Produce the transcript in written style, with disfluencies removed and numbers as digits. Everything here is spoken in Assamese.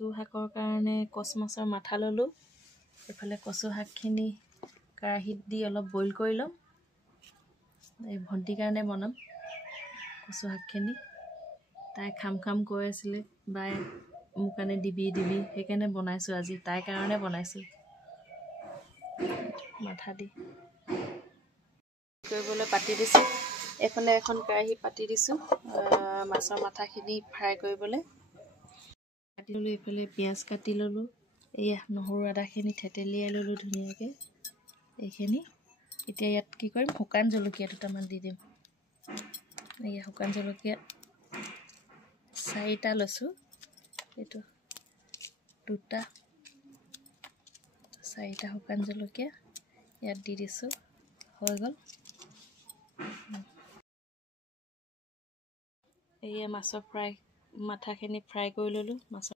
কচু শাকৰ কাৰণে কচ মাছৰ মাথা ল'লোঁ। এইফালে কচু শাকখিনি কেৰাহীত দি অলপ বইল কৰি ল'ম। এই ভণ্টিৰ কাৰণে বনাম কচু শাকখিনি। তাই খাম খাম কৈ আছিলে, বাই মোৰ কাৰণে দিবি সেইকাৰণে বনাইছোঁ আজি, তাইৰ কাৰণে বনাইছোঁ। মাথা দি কৰিবলৈ পাতি দিছোঁ। এইফালে এখন কেৰাহী পাতি দিছোঁ মাছৰ মাথাখিনি ফ্ৰাই কৰিবলৈ। কাটি ল'লোঁ। এইফালে পিঁয়াজ কাটি ল'লোঁ। এয়া নহৰু আদাখিনি থেতেলিয়াই ল'লোঁ ধুনীয়াকৈ। এইখিনি এতিয়া ইয়াত কি কৰিম, শুকান জলকীয়া দুটামান দি দিম। এয়া শুকান জলকীয়া 4টা লৈছোঁ। এইটো 2টা 4টা শুকান জলকীয়া ইয়াত দি দিছোঁ। হৈ গ'ল। এয়া মাছৰ মাথাখিনি ফ্ৰাই কৰি ল'লোঁ।